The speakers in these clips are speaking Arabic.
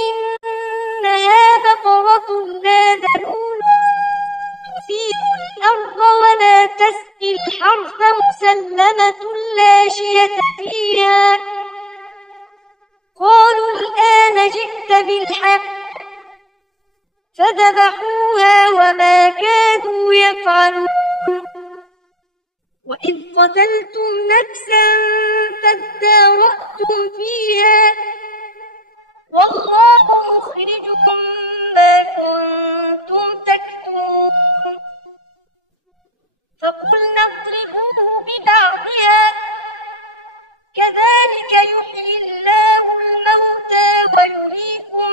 إنها بقرة لا ذلول تثير الأرض ولا تسقي الحرث مسلمة لا شية فيها. قالوا الآن جئت بالحق فذبحوها وما كادوا يفعلون. وإذ قتلتم نفسا فادارأتم فيها والله مخرج ما كنتم تكتمون. فقلنا اضربوه ببعضها كذلك يحيي الله الموتى ويريكم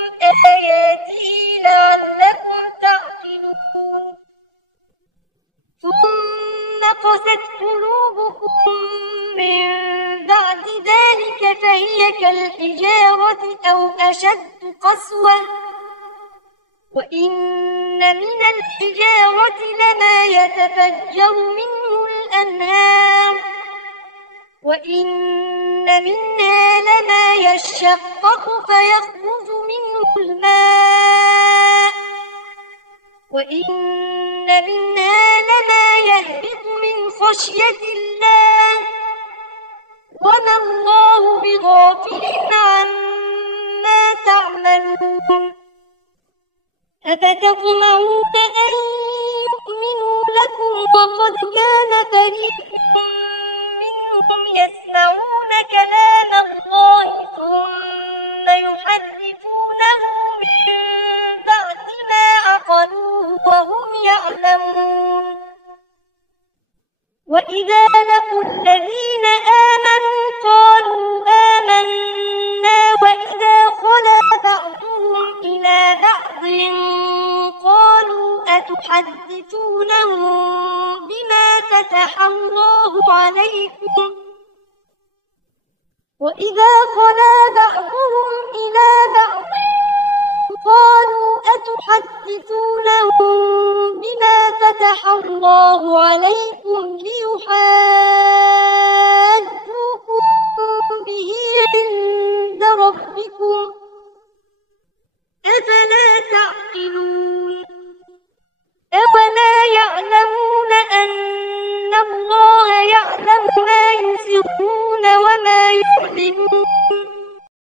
آياته لعلكم تعقلون. ثم قست قلوبكم من بعد ذلك فهي كالحجارة أو أشد قسوة وإن من الحجارة لما يتفجر منه الأنهار وإن منها لما يشقق فيخرج منه الماء وإن منها لما يهبط من خشية الله وما الله بغافل عما تعملون. أفتطمعون أن يؤمنوا لكم وقد كان فريق منهم يسمعون كلام الله ثم يحرفونه من بعد ما عقلوه وهم يعلمون. وإذا لقوا الذين آمنوا قالوا آمنا وإذا خلا بعضهم إلى بعض قالوا أتحدثونهم بما فتح الله عليكم وإذا خلا بعضهم إلى بعض قالوا أتحدثونهم بما فتح الله عليكم ليحاجوكم به عند ربكم أفلا